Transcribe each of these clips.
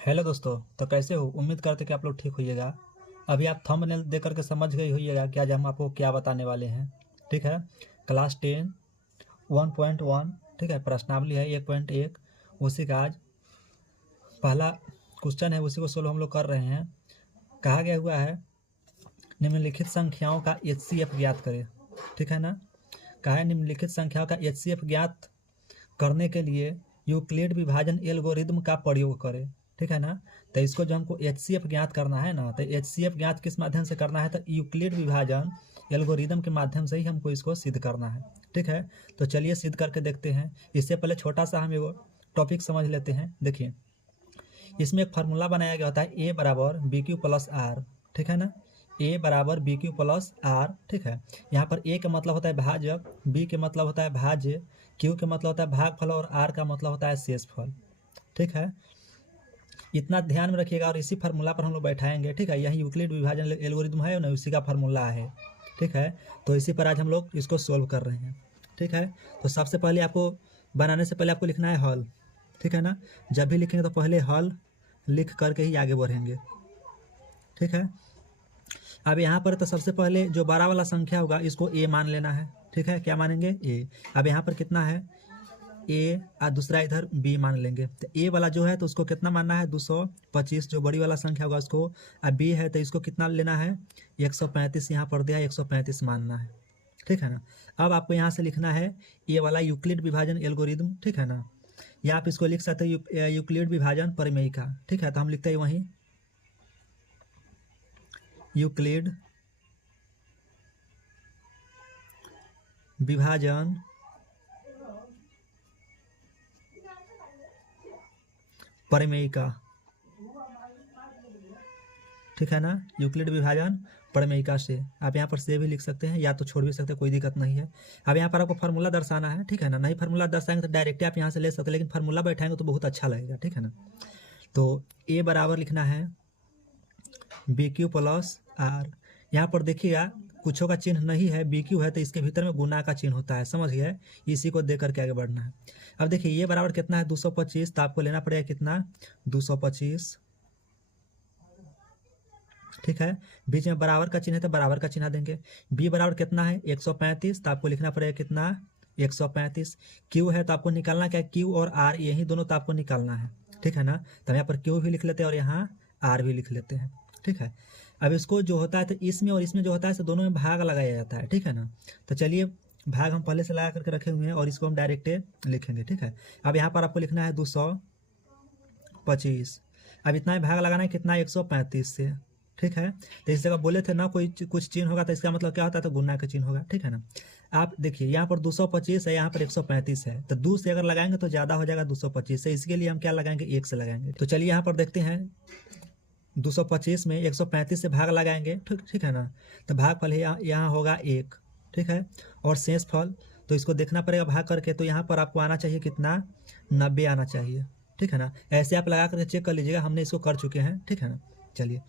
Hello दोस्तों। तो कैसे हो? उम्मीद करते कि आप लोग ठीक होइएगा। अभी आप थंबनेल देख करके समझ गई होइएगा कि आज हम आपको क्या बताने वाले हैं। ठीक है। क्लास 10 1.1, ठीक है, प्रश्नावली है 1.1। उसी का आज पहला क्वेश्चन है, उसी को सोल्व हम लोग कर रहे हैं। कहा गया हुआ है निम्नलिखित संख्याओं का HCF ज्ञात करें। ठीक है ना। कहा है निम्नलिखित संख्याओं का HCF ज्ञात करने के लिए यूक्लिड विभाजन एल्गोरिदम का प्रयोग करें। ठीक है ना। तो इसको जो हमको HCF ज्ञात करना है ना, तो HCF ज्ञात किस माध्यम से करना है? तो यूक्लिड विभाजन एल्गोरिदम के माध्यम से ही हमको इसको सिद्ध करना है। ठीक है। तो चलिए सिद्ध करके देखते हैं। इससे पहले छोटा सा हम एगो टॉपिक समझ लेते हैं। देखिए, इसमें एक फार्मूला बनाया गया होता है ए बराबर बी क्यू प्लस आर। ठीक है ना। ए बराबर बी क्यू प्लस आर। ठीक है। यहाँ पर ए का मतलब होता है भाजक, बी के मतलब होता है भाज्य, क्यू के मतलब होता है भागफल और आर का मतलब होता है शेषफल। ठीक है। इतना ध्यान में रखिएगा और इसी फार्मूला पर हम लोग बैठाएंगे। ठीक है। यही यूक्लिड विभाजन एल्गोरिदम है ना, उसी का फार्मूला है। ठीक है। तो इसी पर आज हम लोग इसको सोल्व कर रहे हैं। ठीक है। तो सबसे पहले आपको बनाने से पहले आपको लिखना है हल। ठीक है ना। जब भी लिखेंगे तो पहले हल लिख करके ही आगे बढ़ेंगे। ठीक है। अब यहाँ पर तो सबसे पहले जो बड़ा वाला संख्या होगा इसको ए मान लेना है। ठीक है। क्या मानेंगे? ए। अब यहाँ पर कितना है? ए और दूसरा इधर बी मान लेंगे। तो ए वाला जो है तो उसको कितना मानना है? 225, जो बड़ी वाला संख्या होगा उसको। अब बी है तो इसको कितना लेना है? 135। यहाँ पर दिया 135 मानना है। ठीक है ना। अब आपको यहाँ से लिखना है ए वाला यूक्लिड विभाजन एल्गोरिदम। ठीक है ना। या आप इसको लिख सकते हैं यूक्लिड विभाजन प्रमेयिका। ठीक है। तो हम लिखते हैं वहीं यूक्लिड विभाजन प्रमेयिका। ठीक है ना। यूक्लिड विभाजन प्रमेयिका से आप यहाँ पर से भी लिख सकते हैं या तो छोड़ भी सकते हैं, कोई दिक्कत नहीं है। अब यहाँ पर आपको फार्मूला दर्शाना है। ठीक है ना। नहीं फार्मूला दर्शाएंगे तो डायरेक्ट आप यहाँ से ले सकते हैं, लेकिन फार्मूला बैठाएंगे तो बहुत अच्छा लगेगा। ठीक है ना। तो ए बराबर लिखना है बी क्यू प्लस आर। यहाँ पर देखिएगा कुछों का चिन्ह नहीं है, बी क्यू है तो इसके भीतर में गुना का चिन्ह होता है। समझ गए? इसी को दे करके आगे बढ़ना है। अब देखिए ये बराबर कितना है? 225। तो आपको लेना पड़ेगा कितना? 225। ठीक है। बीच में बराबर का चिन्ह है तो बराबर का चिन्ह देंगे। बी बराबर कितना है? 135। तो आपको लिखना पड़ेगा कितना? 135। क्यू है तो आपको निकालना क्या है? क्यू और आर, यही दोनों तो आपको निकालना है। ठीक है ना। तो हम यहाँ पर क्यू भी लिख लेते हैं और यहाँ आर भी लिख लेते हैं। ठीक है। अब इसको जो होता है तो इसमें और इसमें जो होता है तो दोनों में भाग लगाया जाता है। ठीक है ना। तो चलिए भाग हम पहले से लगा करके रखे हुए हैं और इसको हम डायरेक्ट लिखेंगे। ठीक है। अब यहाँ पर आपको लिखना है 225। अब इतना ही भाग लगाना है कितना? 135 से। ठीक है। तो इस जगह बोले थे ना कोई कुछ चिन्ह होगा तो इसका मतलब क्या होता है? तो गुना का चिन्ह होगा। ठीक है ना। आप देखिए यहाँ पर 225 है, यहाँ पर 135 है, तो 2 से अगर लगाएंगे तो ज़्यादा हो जाएगा 225 से। इसके लिए हम क्या लगाएंगे? 1 से लगाएंगे। तो चलिए यहाँ पर देखते हैं 225 में 135 से भाग लगाएंगे। ठीक ठीक है ना। तो भाग फल यहाँ होगा 1। ठीक है। और शेष फल तो इसको देखना पड़ेगा भाग करके। तो यहाँ पर आपको आना चाहिए कितना? 90 आना चाहिए। ठीक है ना। ऐसे आप लगा करके चेक कर लीजिएगा, हमने इसको कर चुके हैं। ठीक है ना। चलिए,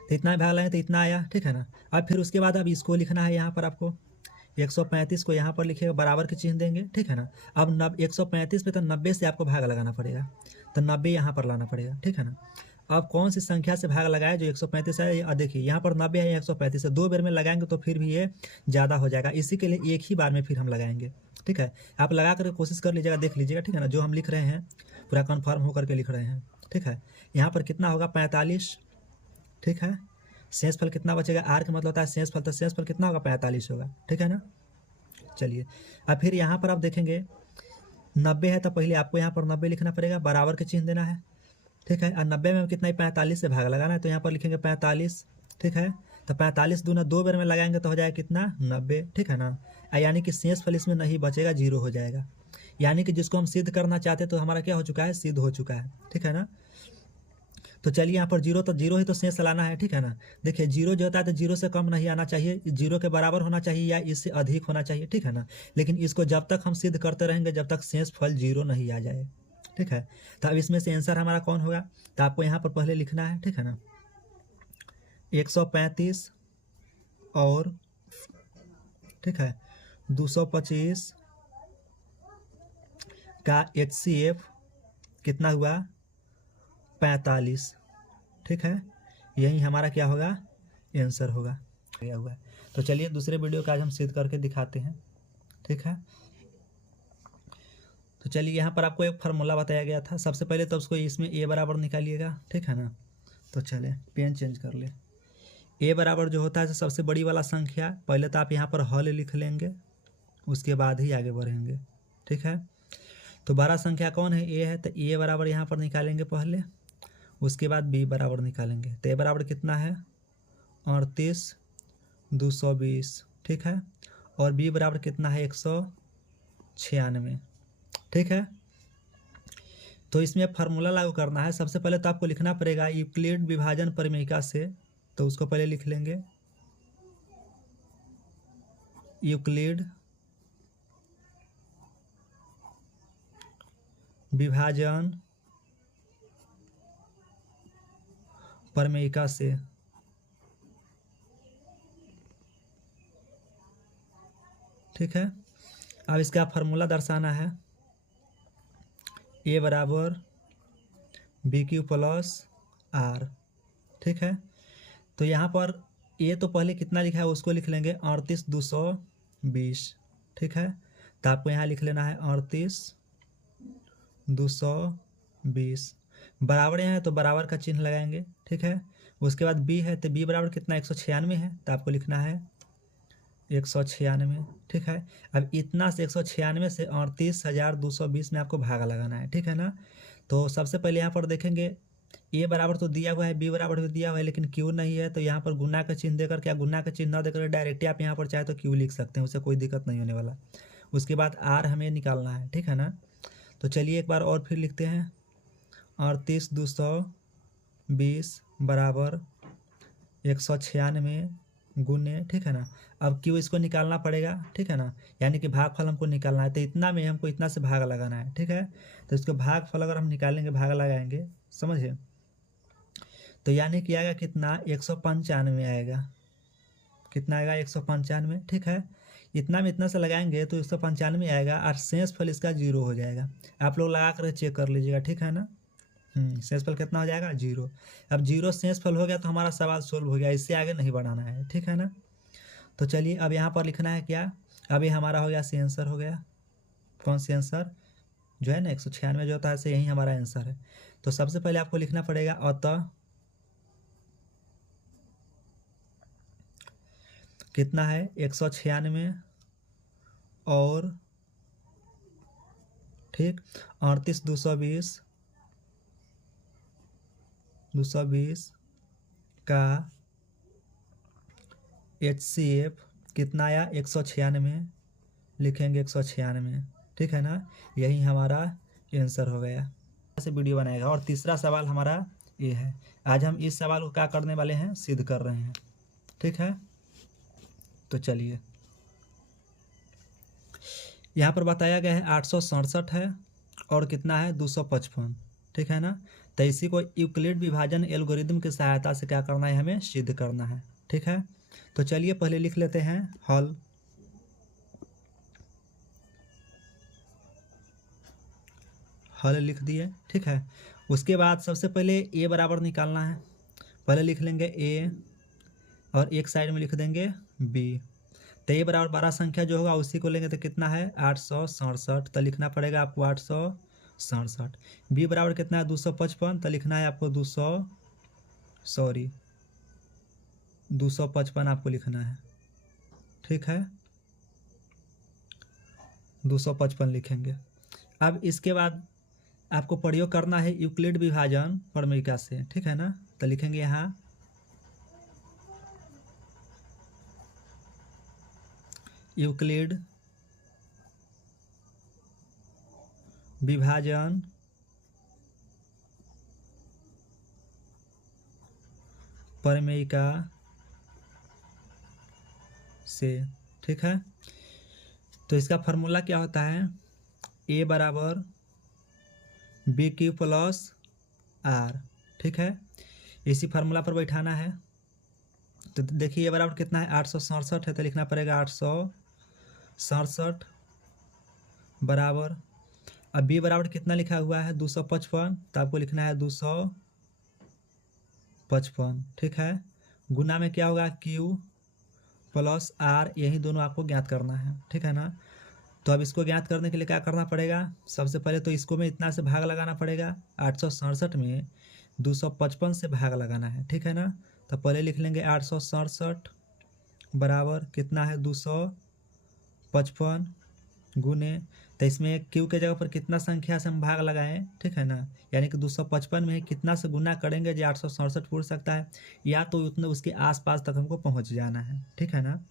तो इतना भाग लगाएंगे तो इतना आया। ठीक है ना। अब फिर उसके बाद अब इसको लिखना है। यहाँ पर आपको 135 को यहाँ पर लिखिएगा, बराबर के चिन्ह देंगे। ठीक है ना। अब 135 पे तो 90 से आपको भाग लगाना पड़ेगा, तो 90 यहाँ पर लाना पड़ेगा। ठीक है ना। अब कौन सी संख्या से भाग लगाए? जो 135 है। और देखिए यहाँ पर 90 है, 135 है, 2 बार में लगाएंगे तो फिर भी ये ज़्यादा हो जाएगा। इसी के लिए एक ही बार में फिर हम लगाएंगे। ठीक है। आप लगा करके कोशिश कर लीजिएगा, देख लीजिएगा। ठीक है ना। जो हम लिख रहे हैं पूरा कन्फर्म होकर के लिख रहे हैं। ठीक है। यहाँ पर कितना होगा? 45। ठीक है। शेष फल कितना बचेगा? आर का मतलब होता है शेष फल, तो शेष फल कितना होगा? 45 होगा। ठीक है ना। चलिए, अब फिर यहाँ पर आप देखेंगे 90 है तो पहले आपको यहाँ पर 90 लिखना पड़ेगा, बराबर के चिन्ह देना है। ठीक है। और 90 में कितना ही? 45 से भाग लगाना है, तो यहाँ पर लिखेंगे 45। ठीक है। तो 45 दूना 2 बार में लगाएंगे तो हो जाएगा कितना? 90। ठीक है ना। यानी कि शेष फल इसमें नहीं बचेगा, 0 हो जाएगा। यानी कि जिसको हम सिद्ध करना चाहते तो हमारा क्या हो चुका है? सिद्ध हो चुका है। ठीक है ना। तो चलिए यहाँ पर जीरो, तो जीरो ही तो शेष लाना है। ठीक है ना। देखिए जीरो जो होता है तो जीरो से कम नहीं आना चाहिए, जीरो के बराबर होना चाहिए या इससे अधिक होना चाहिए। ठीक है ना। लेकिन इसको जब तक हम सिद्ध करते रहेंगे जब तक शेष फल जीरो नहीं आ जाए। ठीक है। तो अब इसमें से आंसर हमारा कौन होगा? तो आपको यहाँ पर पहले लिखना है। ठीक है ना। 135 और ठीक है 225 का HCF कितना हुआ? 45। ठीक है, यही हमारा क्या होगा, आंसर होगा। गया हुआ है। तो चलिए दूसरे वीडियो का आज हम सिद्ध करके दिखाते हैं। ठीक है, तो चलिए यहाँ पर आपको एक फार्मूला बताया गया था। सबसे पहले तो उसको इसमें ए बराबर निकालिएगा। ठीक है ना, तो चले पेन चेंज कर ले। ए बराबर जो होता है सबसे बड़ी वाला संख्या, पहले तो आप यहाँ पर हल लिख लेंगे, उसके बाद ही आगे बढ़ेंगे। ठीक है, तो बड़ा संख्या कौन है, ए है, तो ए बराबर यहाँ पर निकालेंगे पहले, उसके बाद बी बराबर निकालेंगे। तो ए बराबर कितना है, 38,220। ठीक है, और बी बराबर कितना है, 196। ठीक है, तो इसमें फार्मूला लागू करना है। सबसे पहले तो आपको लिखना पड़ेगा यूक्लिड विभाजन परिमेयिका से, तो उसको पहले लिख लेंगे, यूक्लिड विभाजन परिमेयिका से। ठीक है, अब इसका फार्मूला दर्शाना है, ए बराबर बी क्यू प्लस आर। ठीक है, तो यहाँ पर ए तो पहले कितना लिखा है उसको लिख लेंगे, 38,220। ठीक है, तो आपको यहाँ लिख लेना है 38,220, बराबर यहाँ है तो बराबर का चिन्ह लगाएंगे। ठीक है, उसके बाद बी है, तो बी बराबर कितना 196 है, तो आपको लिखना है 196। ठीक है, अब इतना से 196 से 38,220 में आपको भागा लगाना है। ठीक है ना, तो सबसे पहले यहाँ पर देखेंगे ए बराबर तो दिया हुआ है, बी बराबर भी दिया हुआ है, लेकिन क्यू नहीं है, तो यहाँ पर गुना का चिन्ह देकर, क्या गुना का चिन्ह न देकर डायरेक्टली आप यहाँ पर चाहे तो क्यू लिख सकते हैं, उससे कोई दिक्कत नहीं होने वाला। उसके बाद आर हमें निकालना है। ठीक है ना, तो चलिए एक बार और फिर लिखते हैं, 38,220 बराबर 196 गुने। ठीक है ना, अब क्यू इसको निकालना पड़ेगा। ठीक है ना, यानी कि भागफल हमको निकालना है, तो इतना में हमको इतना से भाग लगाना है। ठीक है, तो इसको भागफल अगर हम निकालेंगे, भाग लगाएंगे, समझिए, तो यानी कि आएगा कितना, 195 आएगा। कितना आएगा, 195। ठीक है, इतना में इतना से लगाएंगे तो 195 आएगा, और शेष फल इसका 0 हो जाएगा। आप लोग लगा कर चेक कर लीजिएगा। ठीक है ना, शेष फल कितना हो जाएगा, 0। अब 0 शेष फल हो गया तो हमारा सवाल सोल्व हो गया, इससे आगे नहीं बढ़ाना है। ठीक है ना, तो चलिए अब यहाँ पर लिखना है क्या, अब ये हमारा हो गया सी आंसर हो गया। कौन सी आंसर, जो है ना 196 जो होता है, यही हमारा आंसर है। तो सबसे पहले आपको लिखना पड़ेगा अतः कितना है, 196 और ठीक 38,220 का HCF कितना आया, 196 लिखेंगे, 196। ठीक है ना, यही हमारा आंसर हो गया। ऐसे वीडियो बनाएगा। और तीसरा सवाल हमारा ये है। आज हम इस सवाल को क्या करने वाले हैं, सिद्ध कर रहे हैं। ठीक है, तो चलिए यहाँ पर बताया गया है 867 है और कितना है 255। ठीक है ना, तो इसी को यूक्लिड विभाजन एल्गोरिदम की सहायता से क्या करना है, हमें सिद्ध करना है। ठीक है, तो चलिए पहले लिख लेते हैं हल। हल लिख दिए। ठीक है, उसके बाद सबसे पहले ए बराबर निकालना है। पहले लिख लेंगे ए और एक साइड में लिख देंगे बी। तो ए बराबर 12 संख्या जो होगा उसी को लेंगे, तो कितना है 867, तो लिखना पड़ेगा आपको 867। बी बराबर कितना है 255, तो लिखना है आपको 255 आपको लिखना है। ठीक है, 255 लिखेंगे। अब इसके बाद आपको प्रयोग करना है यूक्लिड विभाजन परिमेयिका से। ठीक है ना, तो लिखेंगे यहाँ यूक्लिड विभाजन परिमेयिका से। ठीक है, तो इसका फार्मूला क्या होता है, ए बराबर बी क्यू प्लस आर। ठीक है, इसी फार्मूला पर बैठाना है। तो देखिए ए बराबर कितना है 867 है, तो लिखना पड़ेगा 867 बराबर, अब बी बराबर कितना लिखा हुआ है 255, तो आपको लिखना है 255 55, ठीक है। गुना में क्या होगा, Q प्लस R, यही दोनों आपको ज्ञात करना है, ठीक है ना। तो अब इसको ज्ञात करने के लिए क्या करना पड़ेगा, सबसे पहले तो इसको में इतना से भाग लगाना पड़ेगा, 867 में 255 से भाग लगाना है, ठीक है ना। तो पहले लिख लेंगे 867 बराबर कितना है, 255 गुने, तो इसमें क्यू के जगह पर कितना संख्या से हम भाग लगाएं, ठीक है ना, यानी कि 255 में कितना से गुना करेंगे जो 867 पूछ सकता है, या तो उतने उसके आसपास तक हमको पहुंच जाना है, ठीक है ना।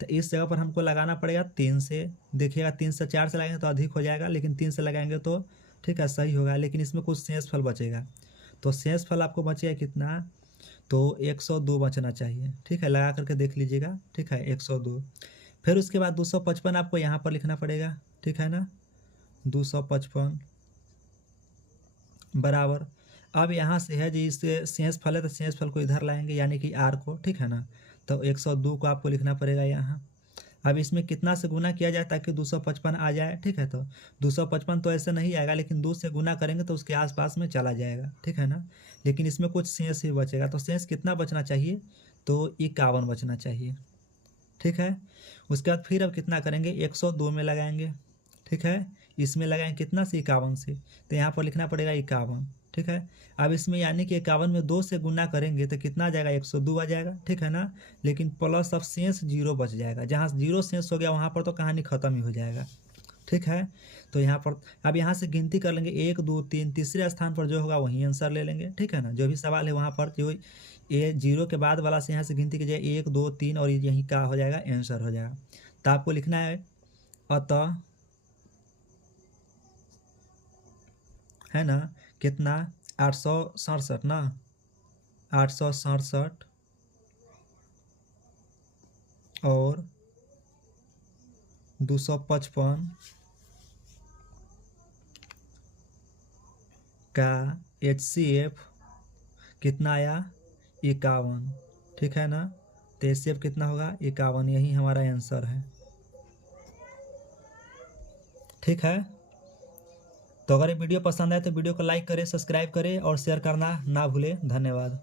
तो इस जगह पर हमको लगाना पड़ेगा 3 से, देखिएगा 3 से 4 से लगाएंगे तो अधिक हो जाएगा, लेकिन 3 से लगाएंगे तो ठीक है सही होगा, लेकिन इसमें कुछ शेष फल बचेगा। तो शेष फल आपको बचेगा कितना, तो 102 बचना चाहिए, ठीक है, लगा करके देख लीजिएगा, ठीक है 102। फिर उसके बाद 255 आपको यहाँ पर लिखना पड़ेगा, ठीक है ना, 255 बराबर, अब यहाँ से है जी इससे शेष फल है तो शेष फल को इधर लाएंगे यानी कि R को, ठीक है ना। तो 102 को आपको लिखना पड़ेगा यहाँ। अब इसमें कितना से गुना किया जाए ताकि 255 आ जाए, ठीक है। तो 255 तो ऐसे नहीं आएगा, लेकिन 2 से गुना करेंगे तो उसके आसपास में चला जाएगा, ठीक है ना। लेकिन इसमें कुछ शेष ही बचेगा, तो शेष कितना बचना चाहिए, तो 51 बचना चाहिए, ठीक है। उसके बाद फिर अब कितना करेंगे, 102 में लगाएंगे, ठीक है, इसमें लगाएंगे कितना से, 51 से, तो यहाँ पर लिखना पड़ेगा 51, ठीक है। अब इसमें यानी कि 51 में 2 से गुना करेंगे तो कितना आ जाएगा, 102 आ जाएगा, ठीक है ना। लेकिन प्लस अब शेष 0 बच जाएगा, जहाँ 0 शेष हो गया वहाँ पर तो कहानी खत्म ही हो जाएगा, ठीक है। तो यहाँ पर अब यहाँ से गिनती कर लेंगे 1 2 3, तीसरे स्थान पर जो होगा वही आंसर ले लेंगे, ठीक है ना। जो भी सवाल है वहाँ पर जो ये 0 के बाद वाला से यहाँ से गिनती कीजिए 1 2 3 और यही क्या हो जाएगा, आंसर हो जाएगा। तो आपको लिखना है अतः, है ना, कितना 867 ना, 867 और 255 का HCF कितना आया, 51, ठीक है ना। तो HCF कितना होगा, 51, यही हमारा आंसर है, ठीक है। तो अगर ये वीडियो पसंद आए तो वीडियो को लाइक करें, सब्सक्राइब करें और शेयर करना ना भूलें। धन्यवाद।